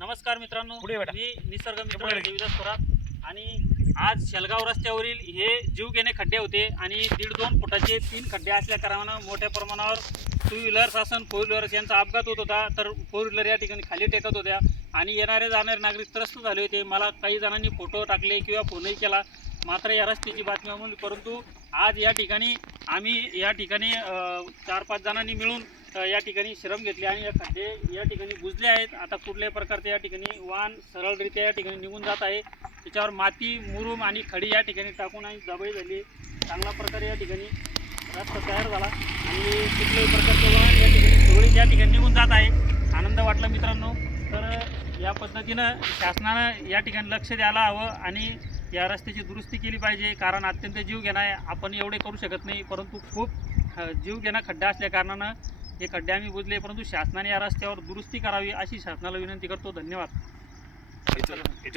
नमस्कार मित्रांनो. मी निसर्ग मित्र. देविदास थोरात आणि आज शेलगाव रस्त्यावरील हे जीव घेणे खड्डे होते आणि दीड दोन फुटाचे तीन खड्डे असल्या कारणानं मोठ्या प्रमाणावर टू व्हीलर्स असन फोर व्हीलर्स यांचा अपघात होत होता. तर फोर व्हीलर या ठिकाणी खाली टेकत होत्या आणि येणारे जाणारे नागरिक त्रस्त झाले होते. मला काही जणांनी फोटो टाकले किंवा फोनही केला. मात्र या रस्त्याची बातमी अमोल परंतु आज या ठिकाणी आम्ही या ठिकाणी चार पाच जणांनी मिळून या ठिकाणी श्रम घेतले आणि या खड्डे या ठिकाणी बुजले आहेत. आता कुठल्याही प्रकारचे या ठिकाणी वाहन सरळरित्या या ठिकाणी निघून जात आहे. त्याच्यावर माती मुरुम आणि खडी या ठिकाणी टाकून आणि दबाई झाली चांगल्या प्रकारे या ठिकाणी रस्ता तयार झाला आणि कुठल्याही प्रकारचे वाहन या ठिकाणी सुरळीत या ठिकाणी निघून जात आहे. आनंद वाटला मित्रांनो. तर या पद्धतीनं शासनानं या ठिकाणी लक्ष द्यायला हवं आणि या रस्त्याची दुरुस्ती केली पाहिजे. कारण अत्यंत जीव घेणं आहे. आपण एवढे करू शकत नाही परंतु खूप जीव घेणं खड्डा असल्या कारणानं हे खड्डे आम्ही बुजले परंतु शासनाने या रस्त्यावर दुरुस्ती करावी अशी शासनाला विनंती करतो. धन्यवाद.